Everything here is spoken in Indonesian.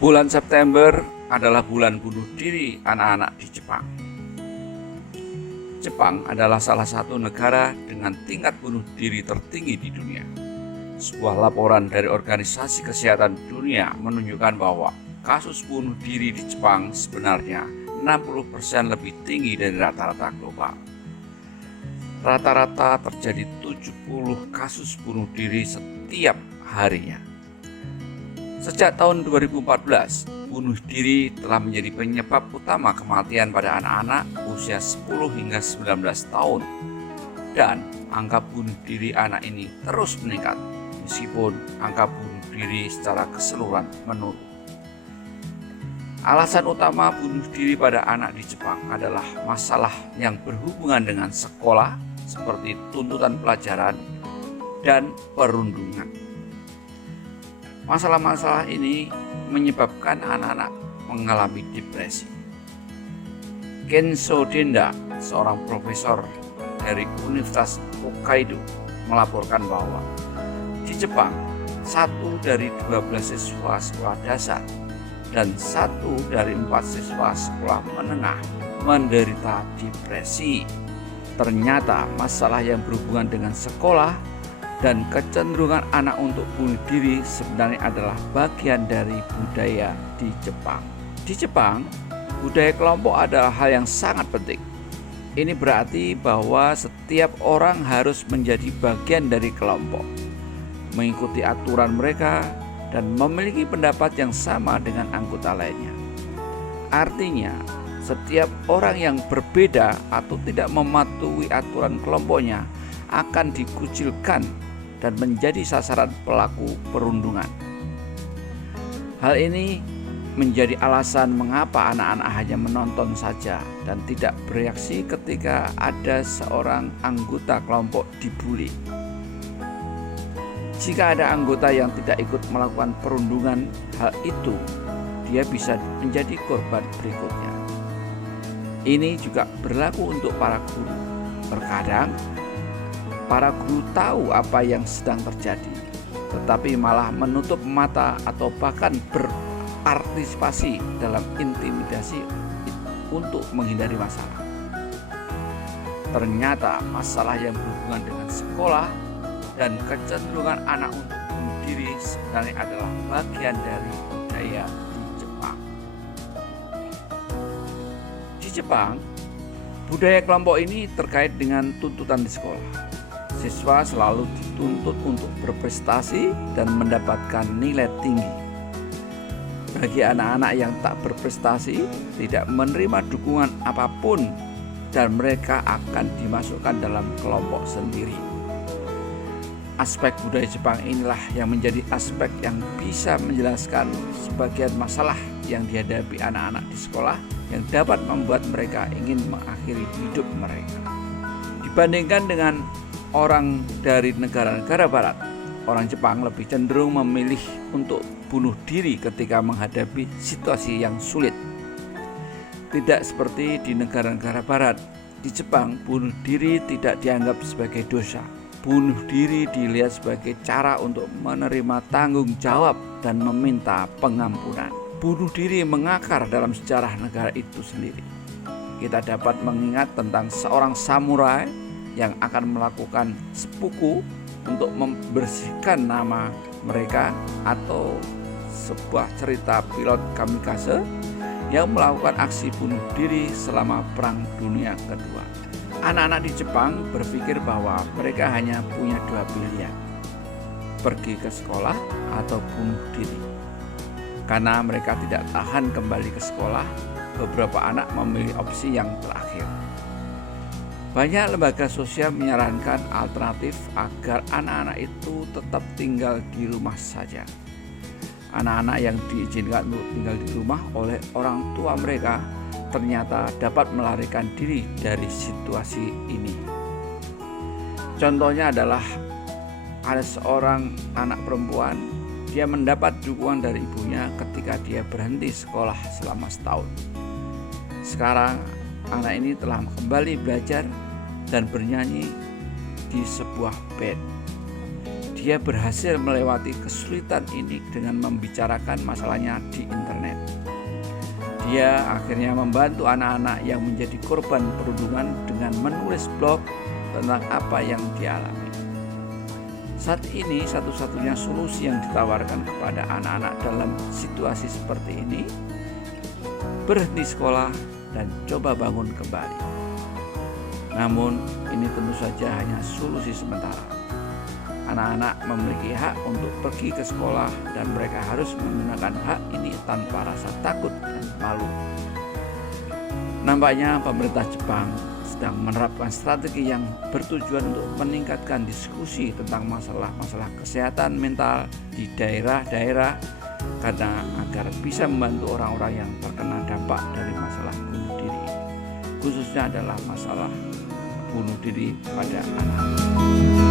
Bulan September adalah bulan bunuh diri anak-anak di Jepang. Jepang adalah salah satu negara dengan tingkat bunuh diri tertinggi di dunia. Sebuah laporan dari Organisasi Kesehatan Dunia menunjukkan bahwa kasus bunuh diri di Jepang sebenarnya 60% lebih tinggi dari rata-rata global. Rata-rata terjadi 70 kasus bunuh diri setiap harinya. Sejak tahun 2014, bunuh diri telah menjadi penyebab utama kematian pada anak-anak usia 10 hingga 19 tahun. Dan angka bunuh diri anak ini terus meningkat, meskipun angka bunuh diri secara keseluruhan menurun. Alasan utama bunuh diri pada anak di Jepang adalah masalah yang berhubungan dengan sekolah, seperti tuntutan pelajaran dan perundungan. Masalah-masalah ini menyebabkan anak-anak mengalami depresi. Kenzo Denda, seorang profesor dari Universitas Hokkaido, melaporkan bahwa di Jepang 1 dari 12 siswa sekolah dasar dan 1 dari 4 siswa sekolah menengah menderita depresi. Ternyata masalah yang berhubungan dengan sekolah dan kecenderungan anak untuk bunuh diri sebenarnya adalah bagian dari budaya di Jepang. Di Jepang, budaya kelompok adalah hal yang sangat penting. Ini berarti bahwa setiap orang harus menjadi bagian dari kelompok, mengikuti aturan mereka, dan memiliki pendapat yang sama dengan anggota lainnya. Artinya, setiap orang yang berbeda atau tidak mematuhi aturan kelompoknya akan dikucilkan dan menjadi sasaran pelaku perundungan. Hal ini menjadi alasan mengapa anak-anak hanya menonton saja dan tidak bereaksi ketika ada seorang anggota kelompok dibuli. Jika ada anggota yang tidak ikut melakukan perundungan hal itu, dia bisa menjadi korban berikutnya. Ini juga berlaku untuk para guru. Terkadang para guru tahu apa yang sedang terjadi, tetapi malah menutup mata atau bahkan berpartisipasi dalam intimidasi untuk menghindari masalah. Ternyata masalah yang berhubungan dengan sekolah dan kecenderungan anak untuk bunuh diri sebenarnya adalah bagian dari budaya di Jepang. Di Jepang, budaya kelompok ini terkait dengan tuntutan di sekolah. Siswa selalu dituntut untuk berprestasi dan mendapatkan nilai tinggi. Bagi anak-anak yang tak berprestasi, tidak menerima dukungan apapun, dan mereka akan dimasukkan dalam kelompok sendiri. Aspek budaya Jepang inilah yang menjadi aspek yang bisa menjelaskan sebagian masalah yang dihadapi anak-anak di sekolah yang dapat membuat mereka ingin mengakhiri hidup mereka. Dibandingkan dengan orang dari negara-negara barat, orang Jepang lebih cenderung memilih untuk bunuh diri ketika menghadapi situasi yang sulit. Tidak seperti di negara-negara barat, di Jepang bunuh diri tidak dianggap sebagai dosa. Bunuh diri dilihat sebagai cara untuk menerima tanggung jawab dan meminta pengampunan. Bunuh diri mengakar dalam sejarah negara itu sendiri. Kita dapat mengingat tentang seorang samurai yang akan melakukan seppuku untuk membersihkan nama mereka, atau sebuah cerita pilot kamikaze yang melakukan aksi bunuh diri selama Perang Dunia Kedua. Anak-anak di Jepang berpikir bahwa mereka hanya punya 2 pilihan, pergi ke sekolah atau bunuh diri. Karena mereka tidak tahan kembali ke sekolah, beberapa anak memilih opsi yang terakhir. Banyak lembaga sosial menyarankan alternatif agar anak-anak itu tetap tinggal di rumah saja. Anak-anak yang diizinkan untuk tinggal di rumah oleh orang tua mereka ternyata dapat melarikan diri dari situasi ini. Contohnya adalah ada seorang anak perempuan, dia mendapat dukungan dari ibunya ketika dia berhenti sekolah selama setahun. Sekarang anak ini telah kembali belajar dan bernyanyi di sebuah band. Dia berhasil melewati kesulitan ini dengan membicarakan masalahnya di internet. Dia akhirnya membantu anak-anak yang menjadi korban perundungan dengan menulis blog tentang apa yang dialami. Saat ini satu-satunya solusi yang ditawarkan kepada anak-anak dalam situasi seperti ini, berhenti sekolah dan coba bangun kembali. Namun ini tentu saja hanya solusi sementara. Anak-anak memiliki hak untuk pergi ke sekolah dan mereka harus menggunakan hak ini tanpa rasa takut dan malu. Nampaknya pemerintah Jepang sedang menerapkan strategi yang bertujuan untuk meningkatkan diskusi tentang masalah-masalah kesehatan mental di daerah-daerah karena agar bisa membantu orang-orang yang terkena dampak dari masalah bunuh diri, khususnya adalah masalah bunuh diri pada anak.